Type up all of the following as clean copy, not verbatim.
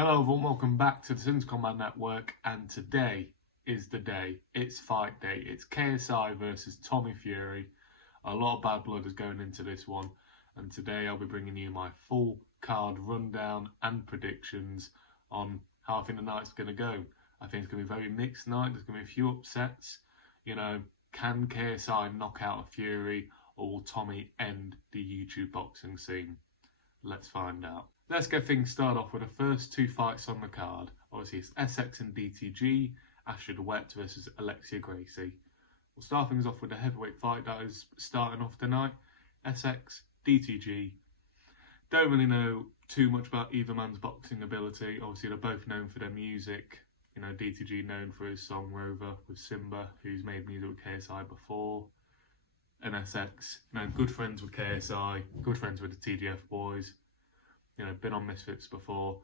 Hello everyone, welcome back to the Sins Combat Network, and today is the day. It's fight day. It's KSI versus Tommy Fury. A lot of bad blood is going into this one, and today I'll be bringing you my full card rundown and predictions on how I think the night's going to go. I think it's going to be a very mixed night. There's going to be a few upsets. Can KSI knock out a Fury, or will Tommy end the YouTube boxing scene? Let's find out. Let's get things started off with the first two fights on the card. Obviously, it's SX and DTG, Astrid Wett versus Alexia Gracie. We'll start things off with the heavyweight fight that is starting off tonight. SX, DTG. Don't really know too much about either man's boxing ability. Obviously, they're both known for their music. DTG known for his song Rover with Simba, who's made music with KSI before. And SX, good friends with KSI, good friends with the TGF boys. Been on Misfits before,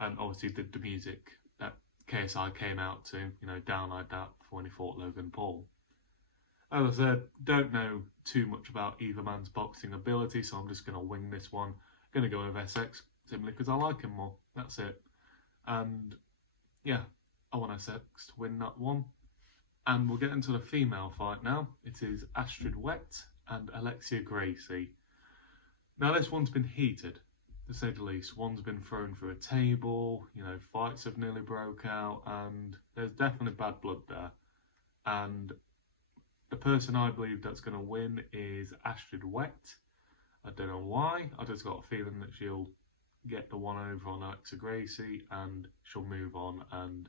and obviously did the music that KSI came out to, Down Like That, before when he fought Logan Paul. As I said, don't know too much about either man's boxing ability, so I'm just going to wing this one. Going to go with SX, simply because I like him more. That's it. And yeah, I want SX to win that one. And we'll get into the female fight now. It is Astrid Wett and Alexia Gracie. Now this one's been heated, to say the least. One's been thrown through a table, fights have nearly broke out, and there's definitely bad blood there. And the person I believe that's going to win is Astrid Wett. I don't know why, I just got a feeling that she'll get the one over on Alexia Gracie and she'll move on and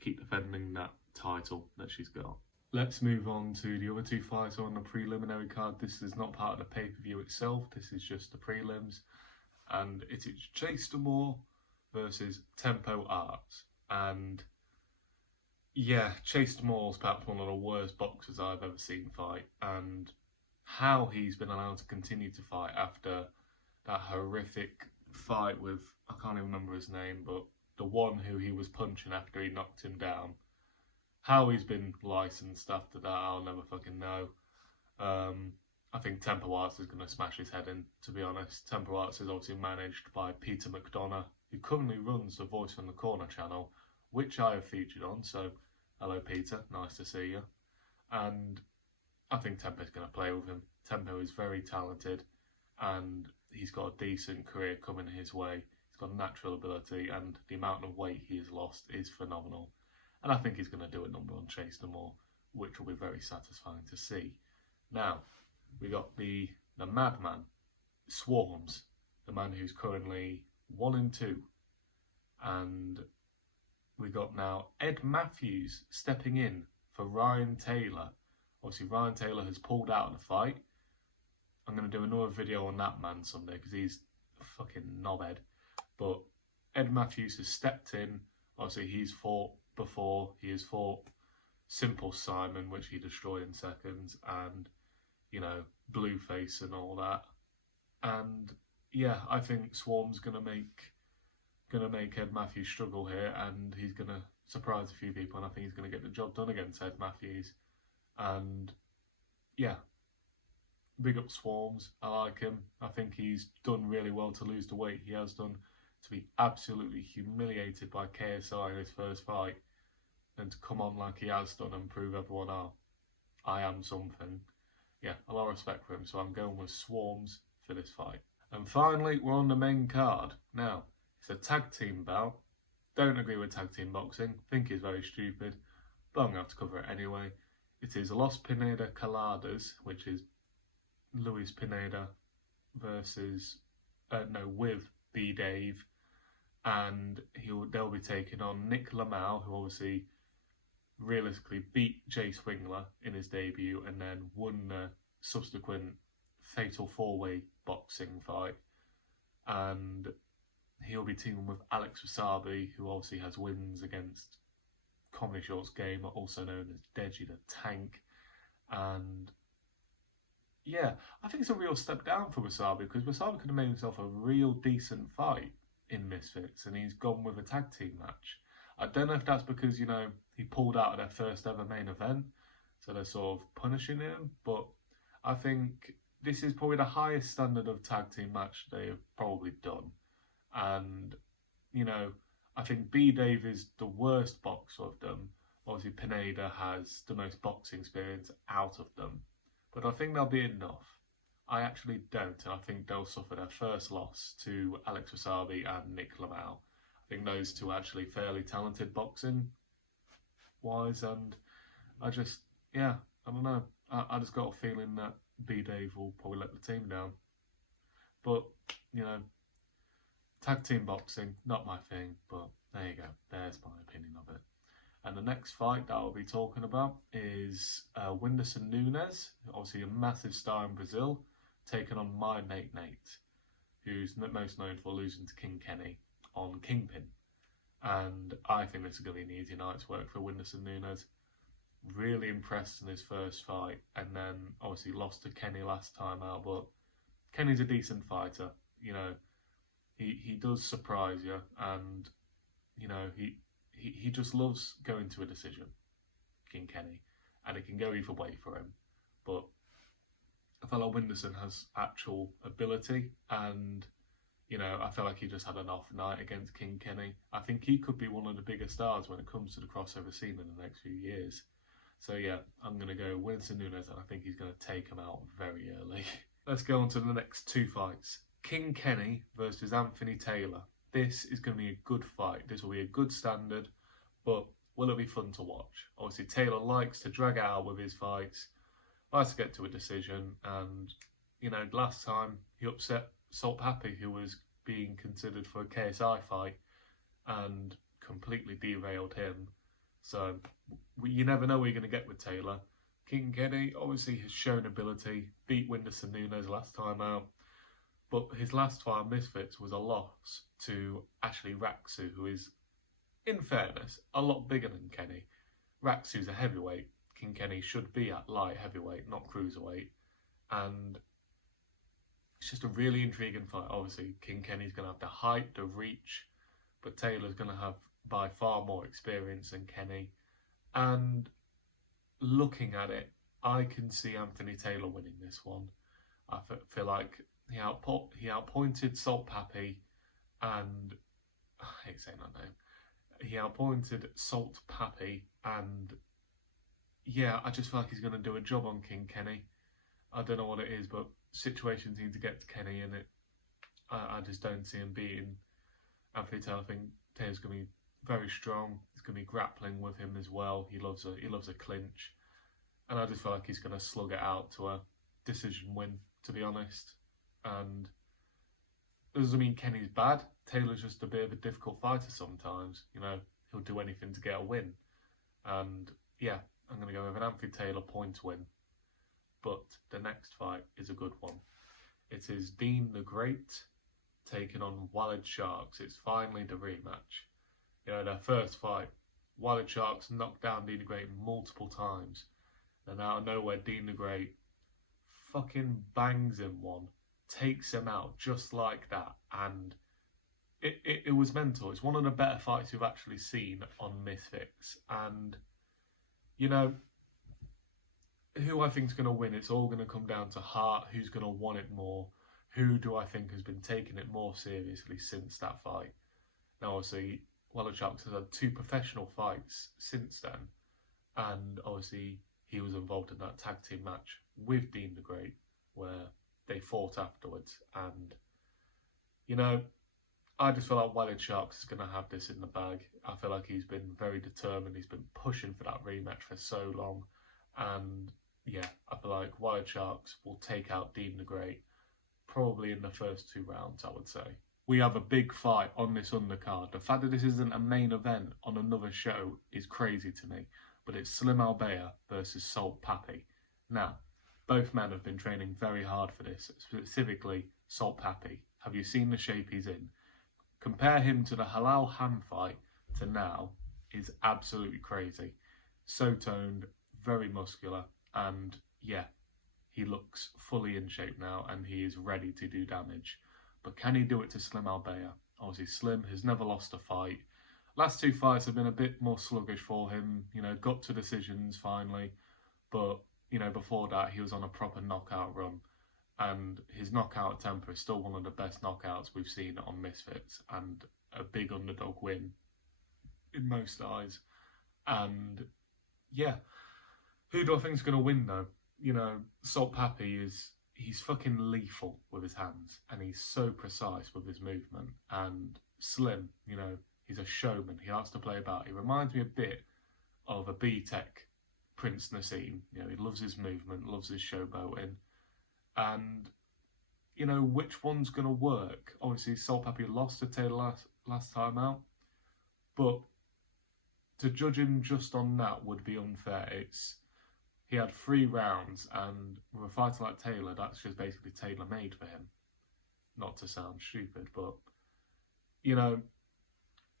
keep defending that title that she's got. Let's move on to the other two fights on the preliminary card. This is not part of the pay-per-view itself, this is just the prelims. And it is Chase Demore versus Tempo Arts. And yeah, Chase Demore's perhaps one of the worst boxers I've ever seen fight. And how he's been allowed to continue to fight after that horrific fight with, I can't even remember his name, but the one who he was punching after he knocked him down. How he's been licensed after that, I'll never fucking know. I think Tempo Arts is going to smash his head in, to be honest. Tempo Arts is obviously managed by Peter McDonough, who currently runs the Voice from the Corner channel, which I have featured on, so hello Peter, nice to see you. And I think Tempo's going to play with him. Tempo is very talented, and he's got a decent career coming his way. He's got natural ability, and the amount of weight he has lost is phenomenal. And I think he's going to do a number on Chase Demore, which will be very satisfying to see. Now, we got the madman, Swarms, the man who's currently 1-2. And we got now Ed Matthews stepping in for Ryan Taylor. Obviously, Ryan Taylor has pulled out of the fight. I'm going to do another video on that man someday because he's a fucking knobhead. But Ed Matthews has stepped in. Obviously, he's fought before. He has fought Simple Simon, which he destroyed in seconds, and Blueface and all that. And yeah, I think Swarm's gonna make Ed Matthews struggle here, and he's gonna surprise a few people, and I think he's gonna get the job done against Ed Matthews. And yeah, big up Swarms. I like him. I think he's done really well to lose the weight he has done. To be absolutely humiliated by KSI in his first fight, and to come on like he has done and prove everyone, I am something. Yeah, a lot of respect for him, so I'm going with Swarms for this fight. And finally, we're on the main card. Now, it's a tag team bout. Don't agree with tag team boxing. Think it's very stupid, but I'm going to have to cover it anyway. It is Los Pineda Coladas, which is Luis Pineda versus, with B-Dave. And they'll be taking on Nick Lamau, who obviously realistically beat Jay Swingler in his debut and then won the subsequent fatal 4-way boxing fight. And he'll be teaming with Alex Wasabi, who obviously has wins against Comedy Shorts Gamer, also known as Deji the Tank. And yeah, I think it's a real step down for Wasabi, because Wasabi could have made himself a real decent fight in Misfits, and he's gone with a tag team match. I don't know if that's because, he pulled out of their first ever main event, so they're sort of punishing him, but I think this is probably the highest standard of tag team match they have probably done. And you know, I think B-Dave is the worst boxer of them. Obviously, Pineda has the most boxing experience out of them. But I think they'll be enough. I actually don't, and I think they'll suffer their first loss to Alex Wasabi and Nick Lamau. I think those two are actually fairly talented boxing-wise, and I don't know. I just got a feeling that B-Dave will probably let the team down. But, you know, tag team boxing, not my thing, but there you go. There's my opinion of it. And the next fight that I'll be talking about is Whindersson Nunes, obviously a massive star in Brazil, taking on my mate Nate, who's most known for losing to King Kenny on Kingpin. And I think this is going to be an easy night's work for Whindersson Nunes. Really impressed in his first fight, and then obviously lost to Kenny last time out, but Kenny's a decent fighter. You know, he does surprise you, and you know, he just loves going to a decision, King Kenny, and it can go either way for him. But I feel like Whindersson has actual ability, and you know, I feel like he just had an off night against King Kenny. I think he could be one of the bigger stars when it comes to the crossover scene in the next few years. So yeah, I'm going to go Whindersson Nunes, and I think he's going to take him out very early. Let's go on to the next two fights. King Kenny versus Anthony Taylor. This is going to be a good fight. This will be a good standard, but will it be fun to watch? Obviously, Taylor likes to drag it out with his fights, likes to get to a decision, and, you know, last time he upset Salt Pappy, who was being considered for a KSI fight, and completely derailed him. So you never know what you're going to get with Taylor. King Kenny obviously has shown ability, beat Whindersson Nunes last time out, but his last fight on Misfits was a loss to Ashley Raksu, who is, in fairness, a lot bigger than Kenny. Raksu's a heavyweight. King Kenny should be at light heavyweight, not cruiserweight. And it's just a really intriguing fight. Obviously, King Kenny's going to have the height, the reach, but Taylor's going to have by far more experience than Kenny. And looking at it, I can see Anthony Taylor winning this one. I feel like he outpointed Salt Pappy, and I hate saying that name. He outpointed Salt Pappy, and yeah, I just feel like he's going to do a job on King Kenny. I don't know what it is, but situations need to get to Kenny, and I just don't see him beating Anthony Taylor. I think Taylor's going to be very strong. He's going to be grappling with him as well. He loves a clinch, and I just feel like he's going to slug it out to a decision win, to be honest. And it doesn't mean Kenny's bad. Taylor's just a bit of a difficult fighter sometimes. You know, he'll do anything to get a win. And yeah, I'm going to go with an Anthony Taylor points win. But the next fight is a good one. It is Dean the Great taking on Walid Sharks. It's finally the rematch. You know, their first fight, Walid Sharks knocked down Dean the Great multiple times. And out of nowhere, Dean the Great fucking bangs him one, takes him out just like that. And it was mental. It's one of the better fights we've actually seen on Misfits. And, you know, who I think is going to win, it's all going to come down to heart, who's going to want it more, who do I think has been taking it more seriously since that fight. Now, obviously, Walid Sharks has had 2 professional fights since then, and obviously he was involved in that tag team match with Dean the Great, where they fought afterwards. And, you know, I just feel like Walid Sharks is going to have this in the bag. I feel like he's been very determined. He's been pushing for that rematch for so long. And yeah, I feel like Walid Sharks will take out Dean the Great probably in the first 2 rounds, I would say. We have a big fight on this undercard. The fact that this isn't a main event on another show is crazy to me. But it's Slim Albea versus Salt Pappy. Now, both men have been training very hard for this, specifically Salt Pappy. Have you seen the shape he's in? Compare him to the Halal Ham fight to now is absolutely crazy. So toned, very muscular, and yeah, he looks fully in shape now and he is ready to do damage. But can he do it to Slim Albea? Obviously, Slim has never lost a fight. Last 2 fights have been a bit more sluggish for him, you know, got to decisions finally. But, you know, before that, he was on a proper knockout run. And his knockout tempo is still one of the best knockouts we've seen on Misfits. And a big underdog win in most eyes. And yeah, who do I think is going to win though? You know, Salt Pappy he's fucking lethal with his hands, and he's so precise with his movement. And Slim, you know, he's a showman. He likes to play about. He reminds me a bit of a B-Tech Prince Nassim. You know, he loves his movement, loves his showboating. And, you know, which one's going to work? Obviously, Salt Pappy lost to Taylor last time out, but to judge him just on that would be unfair. He had 3 rounds, and with a fighter like Taylor, that's just basically tailor-made for him. Not to sound stupid, but, you know,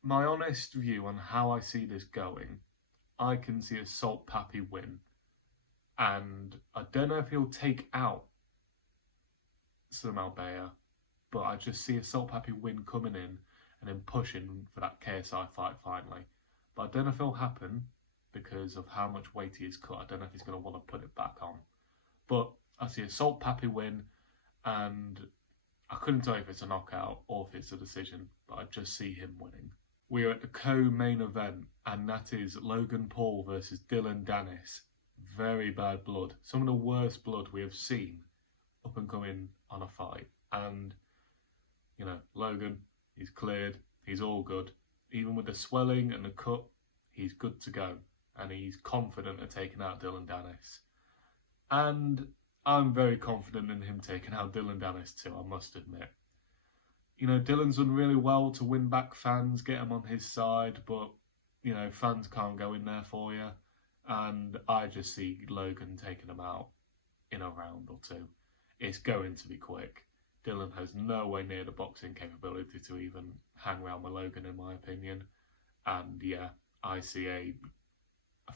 my honest view on how I see this going, I can see a Salt Pappy win. And I don't know if he'll take out Slim Albea, but I just see a Salt Pappy win coming in and then pushing for that KSI fight finally. But I don't know if it'll happen because of how much weight he has cut. I don't know if he's going to want to put it back on. But I see a Salt Pappy win, and I couldn't tell you if it's a knockout or if it's a decision, but I just see him winning. We are at the co-main event, and that is Logan Paul versus Dillon Danis. Very bad blood. Some of the worst blood we have seen up and coming on a fight. And, you know, Logan, he's cleared. He's all good. Even with the swelling and the cut, he's good to go. And he's confident of taking out Dillon Danis. And I'm very confident in him taking out Dillon Danis too, I must admit. You know, Dillon's done really well to win back fans, get them on his side, but, you know, fans can't go in there for you. And I just see Logan taking him out in a round or 2. It's going to be quick. Dillon has nowhere near the boxing capability to even hang around with Logan, in my opinion. And yeah, I see a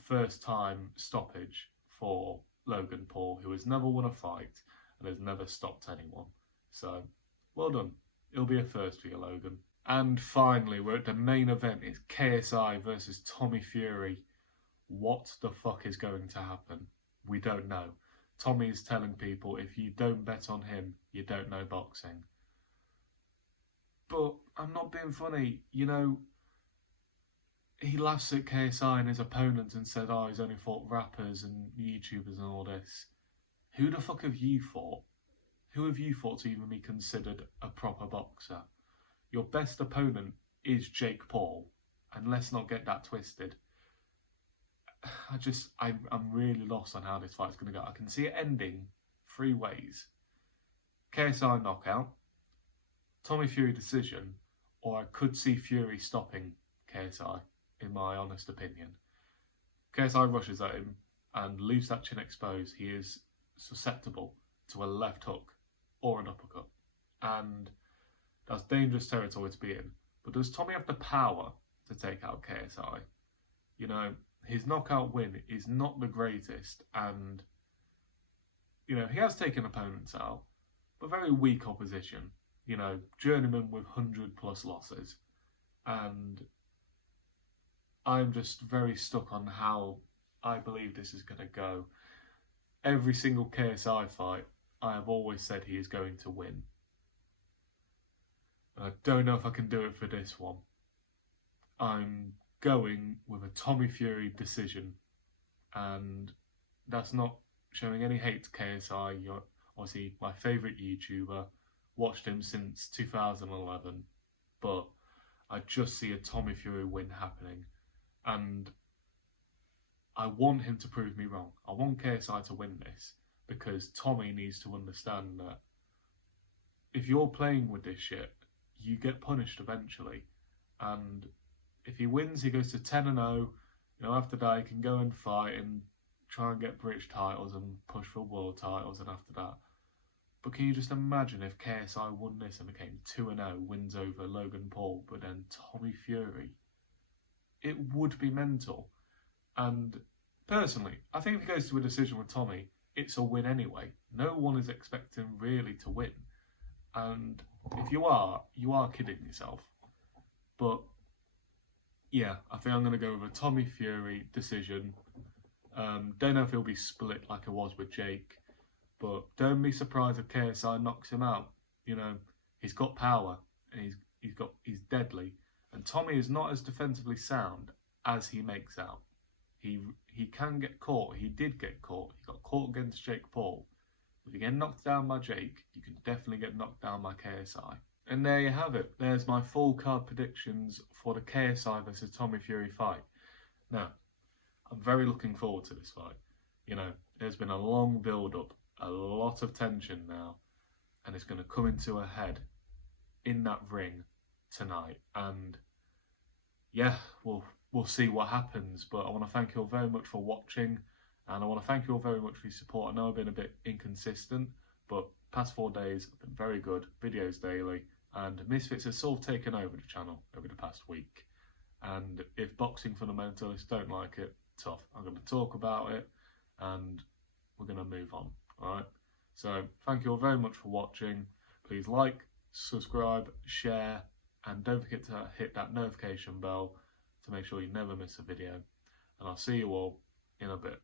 first-time stoppage for Logan Paul, who has never won a fight and has never stopped anyone. So, well done. It'll be a first for you, Logan. And finally, we're at the main event. It's KSI versus Tommy Fury. What the fuck is going to happen? We don't know. Tommy is telling people, if you don't bet on him, you don't know boxing. But I'm not being funny. You know, he laughs at KSI and his opponents and said, oh, he's only fought rappers and YouTubers and all this. Who the fuck have you fought? Who have you fought to even be considered a proper boxer? Your best opponent is Jake Paul, and let's not get that twisted. I'm really lost on how this fight's going to go. I can see it ending 3 ways. KSI knockout, Tommy Fury decision, or I could see Fury stopping KSI, in my honest opinion. KSI rushes at him and leaves that chin exposed. He is susceptible to a left hook or an uppercut. And that's dangerous territory to be in. But does Tommy have the power to take out KSI? You know, his knockout win is not the greatest, and, you know, he has taken opponents out, but very weak opposition. You know, journeyman with 100+ losses. And I'm just very stuck on how I believe this is going to go. Every single KSI fight, I have always said he is going to win. I don't know if I can do it for this one. I'm going with a Tommy Fury decision, and that's not showing any hate to KSI. You're obviously my favourite YouTuber, watched him since 2011, but I just see a Tommy Fury win happening, and I want him to prove me wrong. I want KSI to win this, because Tommy needs to understand that if you're playing with this shit, you get punished eventually. And if he wins, he goes to 10-0. You know, after that, he can go and fight and try and get British titles and push for world titles. And after that, but can you just imagine if KSI won this and became 2-0, wins over Logan Paul, but then Tommy Fury? It would be mental. And personally, I think if he goes to a decision with Tommy, it's a win anyway. No one is expecting really to win. And if you are kidding yourself. But yeah, I think I'm going to go with a Tommy Fury decision. Don't know if he'll be split like it was with Jake, but don't be surprised if KSI knocks him out. You know, he's got power and he's deadly. And Tommy is not as defensively sound as he makes out. He can get caught. He did get caught. He got caught against Jake Paul. If you get knocked down by Jake, you can definitely get knocked down by KSI. And there you have it. There's my full card predictions for the KSI versus Tommy Fury fight. Now, I'm very looking forward to this fight. You know, there's been a long build-up, a lot of tension now, and it's going to come into a head in that ring tonight. And yeah, we'll see what happens. But I want to thank you all very much for watching, and I want to thank you all very much for your support. I know I've been a bit inconsistent, but past 4 days have been very good, videos daily, and Misfits has sort of taken over the channel over the past week. And if boxing fundamentalists don't like it, tough. I'm going to talk about it, and we're going to move on. Alright, so thank you all very much for watching. Please like, subscribe, share, and don't forget to hit that notification bell to make sure you never miss a video. And I'll see you all in a bit.